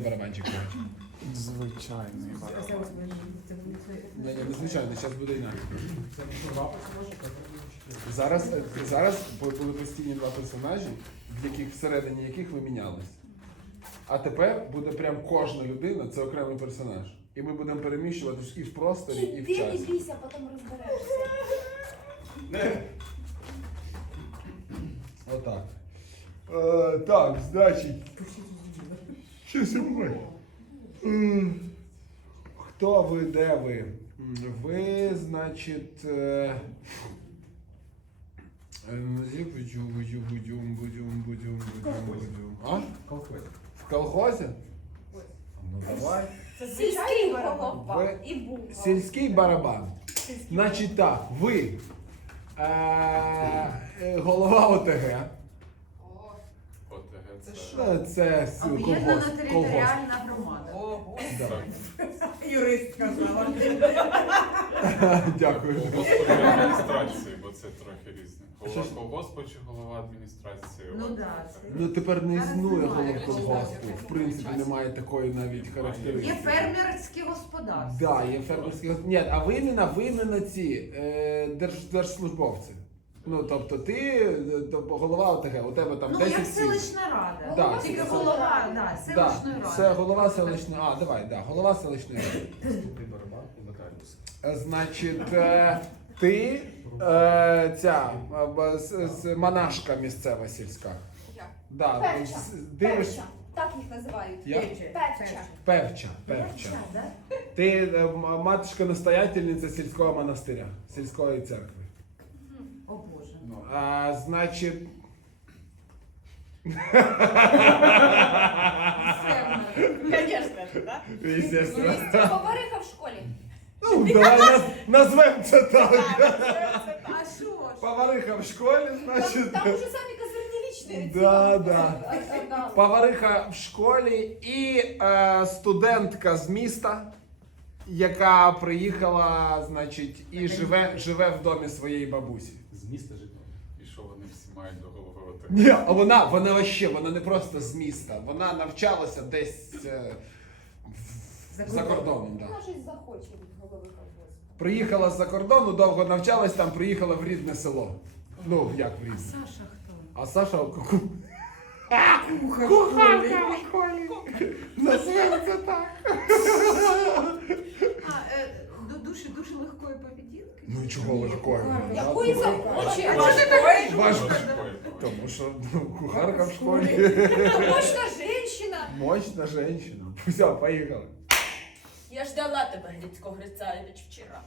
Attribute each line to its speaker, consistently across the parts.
Speaker 1: барабанчик.
Speaker 2: Звичайний барабан.
Speaker 1: Ні, ні, незвичайно, зараз буде інакше. Зараз, е, зараз були постійні два персонажі, в яких всередині яких ви мінялись. А тепер буде прям кожна людина, це окремий персонаж. І ми будемо переміщуватись і в просторі, і в
Speaker 3: Ти не
Speaker 1: часі.
Speaker 3: бійся, потім розберешся.
Speaker 1: Отак. Е, так, значить. Щось я буваю. Хто ви, де ви? Ви, значить. А? В колхозі? Ну давай.
Speaker 3: Сільський
Speaker 1: Ви-
Speaker 3: голова і був.
Speaker 1: Сільський барабан. Значить так, ви е, е, голова. ОТГ
Speaker 4: Це Об'єднана
Speaker 1: колгосп. колгосп.
Speaker 4: територіальна громада.
Speaker 5: Ого.
Speaker 1: Да.
Speaker 4: Юрист.
Speaker 1: Дякую.
Speaker 5: Колгоспу адміністрації, бо це трохи різне. Голова
Speaker 1: Що ж?
Speaker 5: колгоспу чи голова адміністрації?
Speaker 4: Ну
Speaker 5: От
Speaker 4: да,
Speaker 5: це.
Speaker 1: Ну тепер не
Speaker 4: Зараз
Speaker 1: існує
Speaker 4: немає
Speaker 1: голов колгоспу.
Speaker 4: колгоспу.
Speaker 1: В принципі, немає такої навіть
Speaker 4: Є
Speaker 1: характеристики.
Speaker 4: фермерське господарство.
Speaker 1: Да, є фермерські госп- Ні, а ви не на ви не на ці е, держ, держслужбовці. Ну тобто ти е, тобто, голова ОТГ, у тебе там
Speaker 4: Ну,
Speaker 1: 10
Speaker 4: як
Speaker 1: сіл.
Speaker 4: селищна рада.
Speaker 1: Да,
Speaker 4: Тільки
Speaker 1: це-
Speaker 4: голова да,
Speaker 1: Да,
Speaker 4: селищної ради.
Speaker 1: це голова селищної. А, давай, да, голова селищної ради. Е, Значить, е, ти е, ця е, б- с- с- монашка місцева сільська.
Speaker 3: Як?
Speaker 1: Да,
Speaker 3: Певча.
Speaker 1: с- дивиш
Speaker 3: Певча. Так їх називають.
Speaker 1: Я?
Speaker 3: Певча.
Speaker 1: певча, певча.
Speaker 4: да?
Speaker 1: Ти е, м- матушка настоятельниця сільського монастиря, сільської церкви. А, значить,
Speaker 3: Звісно ж, так?
Speaker 1: естественно.
Speaker 3: Повариха в школі.
Speaker 1: Ну, давай наз, назвемо це так.
Speaker 4: А що ж?
Speaker 1: Повариха в школі,
Speaker 3: Там,
Speaker 1: значить.
Speaker 3: там уже самі козирні вічні.
Speaker 1: Да, да. Повариха в школі і е, студентка з міста, яка приїхала, значить, і живе, живе в домі своєї бабусі.
Speaker 6: З міста Житомир.
Speaker 5: І що вони всі мають до голови ОТГ?
Speaker 1: Ні, а вона, вона вообще, вона не просто з міста, вона навчалася десь е, в-
Speaker 4: За
Speaker 1: за кордоном. Да.
Speaker 3: Вона щось захоче від голови колгоспу.
Speaker 1: Приїхала з-за кордону, довго навчалась там, приїхала в рідне село. Ну, як в рідне.
Speaker 4: Саша хто?
Speaker 1: А Саша ку-
Speaker 4: Кухар
Speaker 1: в школі. Назвемо це так.
Speaker 4: А, е, ду- дуже, дуже легкої?
Speaker 1: Ну і чого легкою?
Speaker 3: Якої захоче?
Speaker 1: Важко. Тому що ну, кухарка в школі.
Speaker 3: Мощна жінка.
Speaker 1: Мощна жінка. Все, поїхали.
Speaker 3: Я ждала тебе, Грицько Грицаєвич, вчора.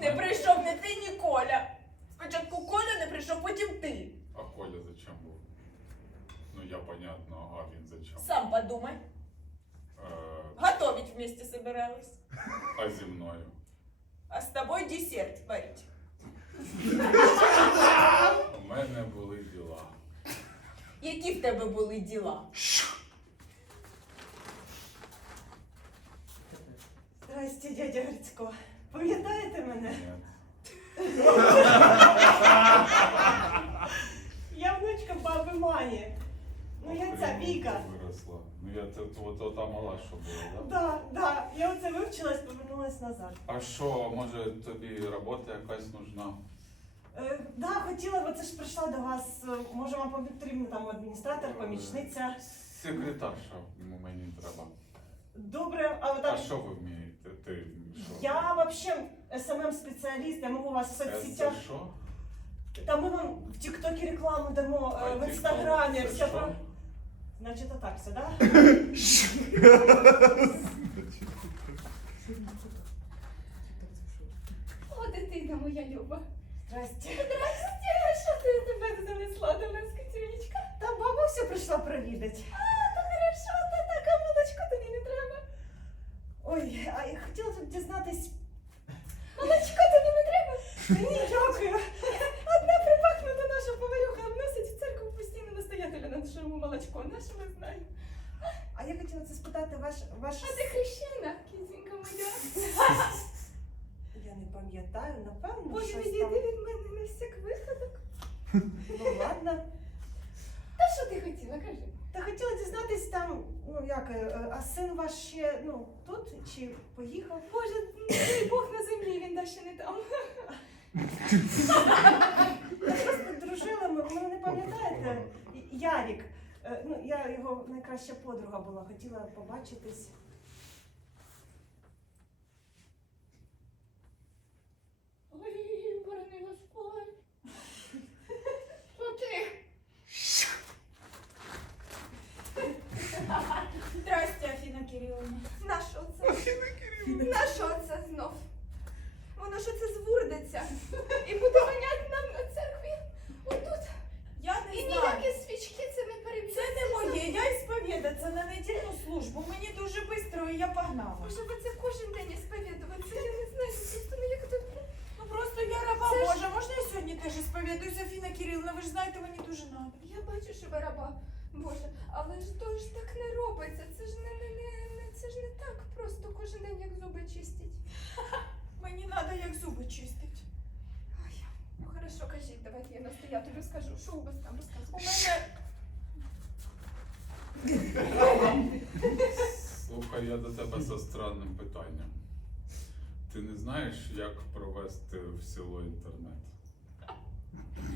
Speaker 3: Не прийшов не ти, ні Коля. Спочатку Коля не прийшов, потім ти.
Speaker 5: А Коля зачем був? Ну я понятно, а він зачем?
Speaker 3: Сам подумай.
Speaker 5: Е,
Speaker 3: Готовить вместе собирались.
Speaker 5: А зі мною?
Speaker 3: А з тобою десерт варить.
Speaker 5: У мене були діла.
Speaker 3: Які в тебе були діла?
Speaker 7: Здрасте, дядя Грицько. Пам'ятаєте мене?
Speaker 5: Ні.
Speaker 7: Я внучка баби Мані. Ну я ця Віка.
Speaker 5: Виросла. Ну я це от, та мала, що була, да?
Speaker 7: Да, да. Я оце вивчилась, повернулась назад.
Speaker 5: А що, може тобі робота якась нужна?
Speaker 7: Е, да, хотіла, бо це ж прийшла до вас. е, Може, вам потрібен там адміністратор, помічниця.
Speaker 5: Секретарша мені треба.
Speaker 7: Добре, а ви
Speaker 5: А що ви вмієте? Ти що?
Speaker 7: Я вообще СММ спеціаліст, я можу вас в
Speaker 5: Е,
Speaker 7: соцсетях.
Speaker 5: Це що?
Speaker 7: Та ми вам в Тіктокі рекламу дамо, е,
Speaker 5: А
Speaker 7: в
Speaker 5: TikTok
Speaker 7: інстаграмі,
Speaker 5: це
Speaker 7: все
Speaker 5: що?
Speaker 7: про. Значить, отак все, да?
Speaker 3: О, дитина моя люба.
Speaker 7: Здрасте.
Speaker 3: Здрасте, що ти тебе занесла до нас, Катериночка?
Speaker 7: Та бабуся прийшла провідати.
Speaker 3: А, то хорошо, та така молочко тобі не треба.
Speaker 7: Ой, а я хотіла тут дізнатись.
Speaker 3: Молочко тобі не треба.
Speaker 7: Ні, дякую.
Speaker 3: Одна припахнута наша поварюха вносить в церкву постійно настоятеля на нашому молочко. Ми знаємо.
Speaker 7: А я хотіла це спитати ваш ваш.
Speaker 3: А ти хрещена, кізінька моя.
Speaker 7: Я не пам'ятаю, напевно,
Speaker 3: Боже,
Speaker 7: щось
Speaker 3: відійди
Speaker 7: там.
Speaker 3: від мене на всяк виходок.
Speaker 7: Ну ладно.
Speaker 3: Та що ти хотіла, кажи?
Speaker 7: Та хотіла ну як, е, а син ваш ще ну, тут чи поїхав?
Speaker 3: Боже, дай Бог на землі, він далі не там.
Speaker 7: Просто дружили ми, ви не пам'ятаєте? Ярік. Е, Ну, я його найкраща подруга була, хотіла побачитись.
Speaker 3: Ой, борони Господь. Що ти? Здрасте, Афіна Кирилівна.
Speaker 6: На що це? На що це знов? Воно що це звурдиться?
Speaker 3: І буде ганяти нам на церкві. Отут.
Speaker 6: Я
Speaker 3: І
Speaker 6: не знаю.
Speaker 3: ніякі свічки це не переб'є.
Speaker 6: Це не моє, я ісповідаться на недільну службу. Мені дуже швидко я.
Speaker 3: Може, ви це кожен день ісповідуватися? Я не знаю, просто ну як тут.
Speaker 6: Ну просто я раба
Speaker 3: Це ж-
Speaker 6: Божа, можна я сьогодні теж ісповідуюся, Афіна Кирилівна, ви ж знаєте, мені дуже надо.
Speaker 3: Я бачу, що ви раба. Боже, але ж то ж так не робиться. Це ж не, не, не, не це ж не так просто кожен день як зуби чистять.
Speaker 6: Мені надо як зуби чистить.
Speaker 3: Ой, ну хорошо, кажіть, давайте я настоятелю скажу. Що у вас там
Speaker 6: У мене
Speaker 5: Слухай, я до тебе за странним питанням. Ти не знаєш, як провести в село інтернет?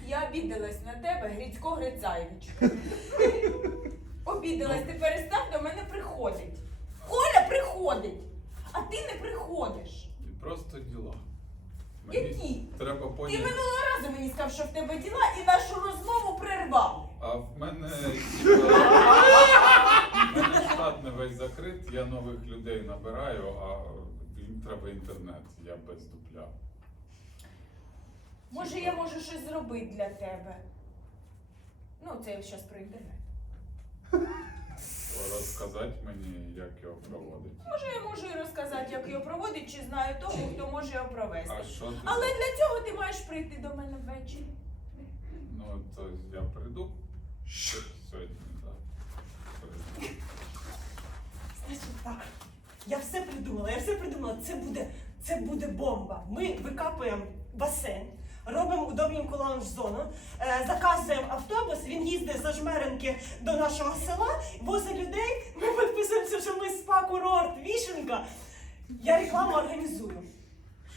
Speaker 6: Я обідалась на тебе, Грицько Грицаєвич. Обідалась, ти перестав до мене приходить. Коля приходить, а ти не приходиш.
Speaker 5: І просто діла.
Speaker 6: Які?
Speaker 5: треба
Speaker 6: Ти
Speaker 5: поняти.
Speaker 6: минулого разу мені сказав, що в тебе діла, і нашу розмову прервав.
Speaker 5: А в мене в мене штат не весь закрит, я нових людей набираю, а їм треба інтернет. Я без дупля.
Speaker 6: Може, я можу щось зробити для тебе. Ну, це зараз про інтернет.
Speaker 5: Розказати мені, як його проводити.
Speaker 6: Може, я можу і розказати, як його проводить, чи знаю того, хто може його провести.
Speaker 5: А що ти?
Speaker 6: Але для цього ти маєш прийти до мене ввечері.
Speaker 5: Ну, то я прийду сьогодні, так. Прийду.
Speaker 7: Значить так. Я все придумала, я все придумала. Це буде, це буде бомба. Ми викапуємо басейн, робимо удобненьку лаунж-зону, е, заказуємо автобус, він їздить за жмеренки до нашого села, возить людей. Ми підписуємося, що ми спа курорт, вішенка. Я рекламу організую.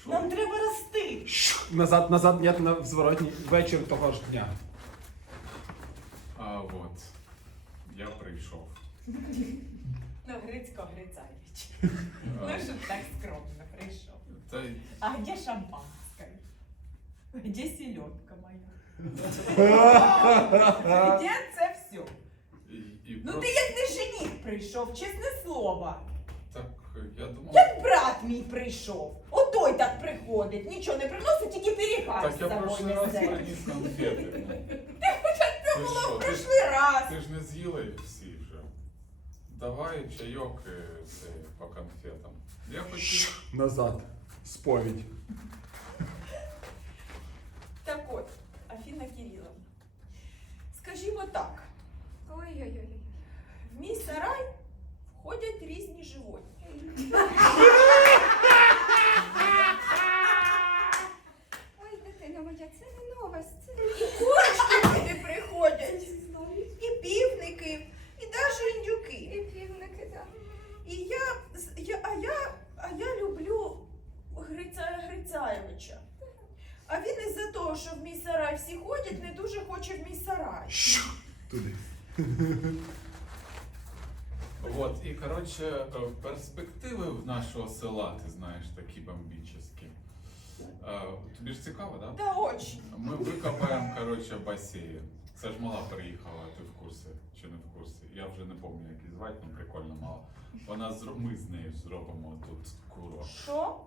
Speaker 7: Нам треба рости.
Speaker 1: Назад, назад, ні, на в зворотній вечір того ж дня.
Speaker 5: А от, я прийшов.
Speaker 6: Ну, Грицько Грицаєвич. Ну, щоб так скромно прийшов.
Speaker 5: Та й
Speaker 6: А где шампанское? Где селедка моя? Где це все?
Speaker 5: і, і
Speaker 6: Ну
Speaker 5: просто-
Speaker 6: ти як не жених прийшов, чесне слово.
Speaker 5: Так, я думав.
Speaker 6: Як брат мій прийшов. Отой так приходить, нічого не приносить, тільки пиріга
Speaker 5: Так
Speaker 6: з
Speaker 5: я
Speaker 6: собою
Speaker 5: прошлий раз
Speaker 6: несе.
Speaker 5: приніс конфети.
Speaker 6: Це було в прошлий раз.
Speaker 5: Ти ж не з'їла їх всі вже. Давай чайок е, це, по конфетам. Я хотів.
Speaker 1: Назад. Сповідь.
Speaker 6: Так от, Афіна Кириловна, скажімо так,
Speaker 3: Ой-ой-ой.
Speaker 6: в мій сарай входять різні животні.
Speaker 3: Ой, дитина моя, це не новость. Це
Speaker 6: Курочки туди приходять,
Speaker 3: знаю.
Speaker 6: і півники, і навіть індюки.
Speaker 3: І півники, так.
Speaker 6: І я, з- я, а я, а я люблю Гриця Грицаєвича. А він із-за того, що в мій сарай всі ходять, не дуже хоче в мій сарай.
Speaker 1: Туди.
Speaker 5: От, і коротше, е, перспективи в нашого села, ти знаєш, такі бомбічні. Е, Тобі ж цікаво, так? Да?
Speaker 6: Та очень.
Speaker 5: Ми викопаємо, коротше, басейн. Це ж мала приїхала, ти в курсі чи не в курсі? Я вже не пам'ятаю, як її звати, ну прикольно мала. Вона зро- ми з нею зробимо тут курорт.
Speaker 6: Що?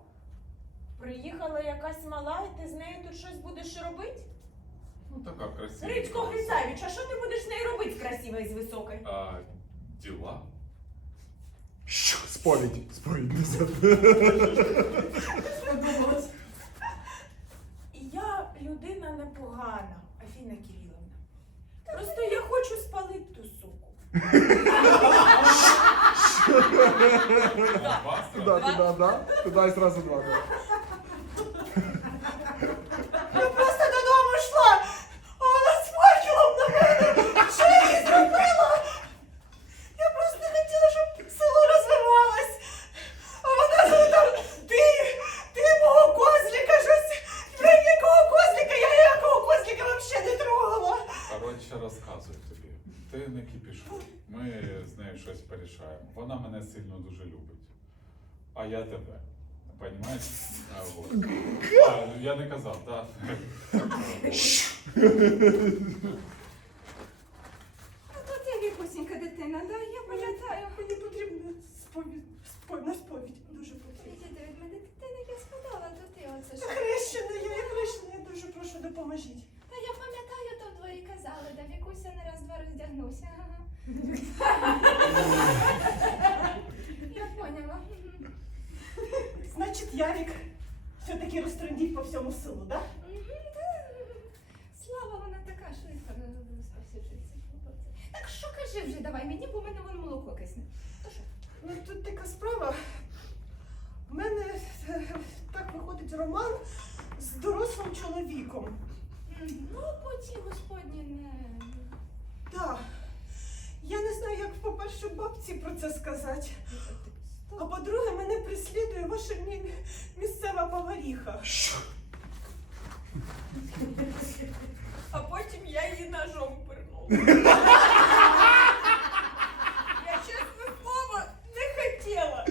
Speaker 6: Приїхала якась мала, і ти з нею тут щось будеш робити?
Speaker 5: Ну така красива.
Speaker 6: Грицько Грицаєвич, а що ти будеш з нею робити красивою і з високою?
Speaker 5: А, діла?
Speaker 1: Сповідь. Сповідь не
Speaker 6: І я людина непогана, Афіна Кириловна. Просто я хочу спалити ту суку.
Speaker 5: Туди,
Speaker 1: Туди, туди, да? Туди і зразу два. да.
Speaker 7: Я просто додому йшла, а вона з факелом на мене. Що я їй зробила? Я просто не хотіла,
Speaker 5: вирішуй. Ми з нею щось порішаємо. Вона мене сильно дуже любить. А я тебе. Понимаєш? А, вот. а, ну, я не казав, так?
Speaker 3: А то ти вікусінька дитина, да? Я пам'ятаю.
Speaker 7: Мені потрібна сповідь, сповідь, на сповідь. Дуже потрібно.
Speaker 3: Відійди від мене дитина, я сказала, то ти оце
Speaker 7: Я
Speaker 3: що.
Speaker 7: хрещена, я, я хрещена, я дуже прошу, допоможіть.
Speaker 3: Та я пам'ятаю, то в дворі казали, да вікуся не раз-два роздягнуся. Ага. Я поняла.
Speaker 7: Значить, Ярик все-таки розтрендів по всьому селу?
Speaker 3: Мгм, да. Слава, вона така швидко розповсюджується. Так що кажи вже давай мені, бо в мене воно молоко кисне.
Speaker 7: Ну тут така справа. У мене е, так виходить роман з дорослим чоловіком.
Speaker 3: Ну, поті господні не.
Speaker 7: Так. Я не знаю, як, по-перше, бабці про це сказати. А по-друге, мене преслідує ваша мі- місцева поваріха.
Speaker 6: А потім я її ножом пирнула. Я чесне слово не хотіла.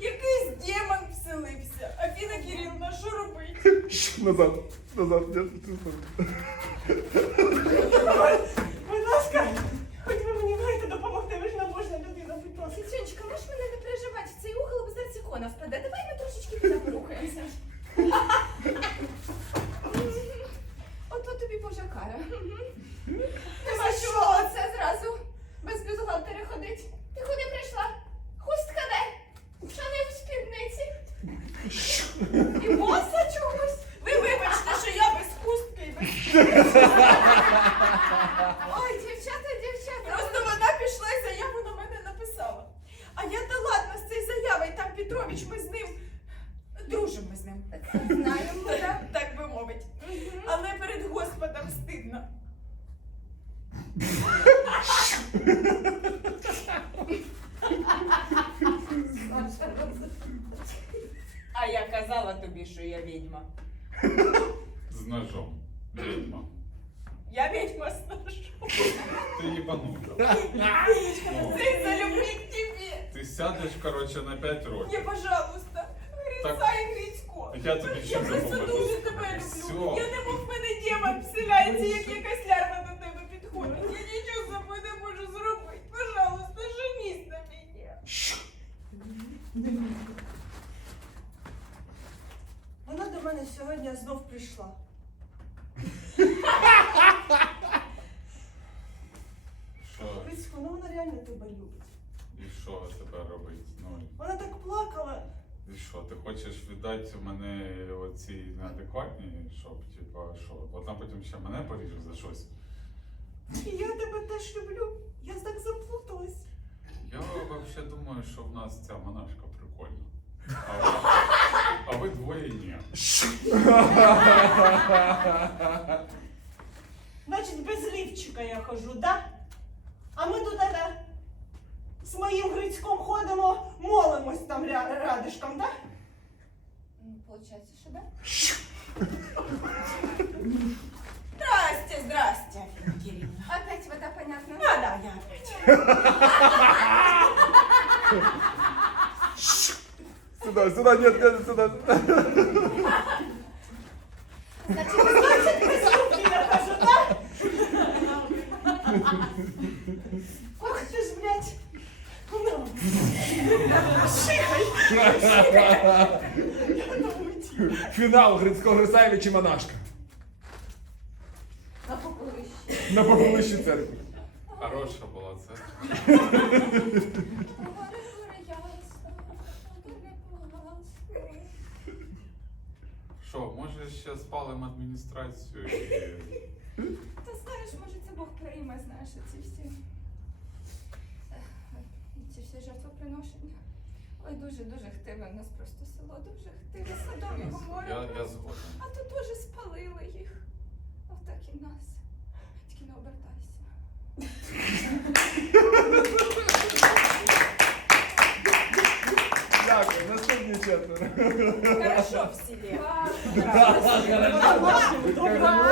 Speaker 6: Якийсь демон вселився. Афіна Кирилівна, що робити?
Speaker 1: Назад, назад, я
Speaker 7: Будь ласка, хоч ви мені маєте допомогти, ви ж наможна людина, будь ласка.
Speaker 3: Січонечка, можеш мене не переживати, в цей угол без зараз ікона впаде. Давай ми трошечки туди порухаємося. Ото тобі божа кара. Нема чого оце зразу без бюзгалтера ходить. Ти куди прийшла? Хустка де? Що не в спідниці? І боса чогось?
Speaker 6: Ви вибачте, що я без хустки і без.
Speaker 3: Ой, дівчата, дівчата.
Speaker 6: Просто вона пішла і заяву на мене написала. А я та ладно з цією заявою, там Петрович, ми з ним дружимо ми з ним.
Speaker 3: Знаємо, да.
Speaker 6: Так би мовити. Але перед Господом стидно.
Speaker 4: А я казала тобі, що я відьма.
Speaker 5: З ножом. Відьма.
Speaker 6: Я відьма з ножом.
Speaker 5: Ти їбанута. Ну,
Speaker 6: Це за любві к тебе.
Speaker 5: Ти сядеш, коротше, на 5
Speaker 6: Не,
Speaker 5: років.
Speaker 6: пожалуйста. Грицай, Грицько.
Speaker 5: Я тобі
Speaker 6: Я
Speaker 5: чим
Speaker 6: просто
Speaker 5: допоможу?
Speaker 6: дуже тебе люблю.
Speaker 5: Все.
Speaker 6: Я не мов в мене демон вселяється, як якась лярва до тебе підходить. Я нічого з собою не можу зробити. Пожалуйста, женись на мені.
Speaker 7: Вона до мене сьогодні знов прийшла.
Speaker 5: Що?
Speaker 7: Грицько, ну вона реально тебе любить.
Speaker 5: І що? Ну,
Speaker 7: Вона так плакала.
Speaker 5: і що, ти хочеш віддати мене оці неадекватні, щоб, типа, що? Вона потім ще мене поріже за щось.
Speaker 7: І я тебе теж люблю. Я так заплуталась.
Speaker 5: Я взагалі думаю, що в нас ця монашка прикольна. А ви, а ви двоє ні.
Speaker 7: Значить, без лівчика я хожу, да? А ми тут да, моїм Грицьком ходимо, молимось там ря- радишком, да?
Speaker 3: Ну, Получається, що да?
Speaker 6: Здрасте, здрасте, Афіна Кирилівна.
Speaker 3: Опять вода, понятно.
Speaker 6: А, да, я опять.
Speaker 1: Сюда, сюда, нет, нет, сюда.
Speaker 3: Значить,
Speaker 7: Значить, без руки я хожу, да?
Speaker 1: Фінал Грицько Грицаєвич і монашка.
Speaker 3: на популищі.
Speaker 1: На попелищі церкви.
Speaker 5: Хороша була це.
Speaker 3: Горе, горе, ясно, вода не погасне.
Speaker 5: Що, може ще спалимо адміністрацію і.
Speaker 3: Та знаєш, може це Бог прийме, знаєш, ці всі. Всі жертвоприношення. Ой, дуже-дуже хтиве в нас просто село, дуже хтиве садом і гомором.
Speaker 5: Я, я згоден.
Speaker 3: А то теж спалили їх. Отак і нас. Тільки не обертайся.
Speaker 1: Дякую, наступні четверо.
Speaker 6: Хорошо в.
Speaker 3: Ладно.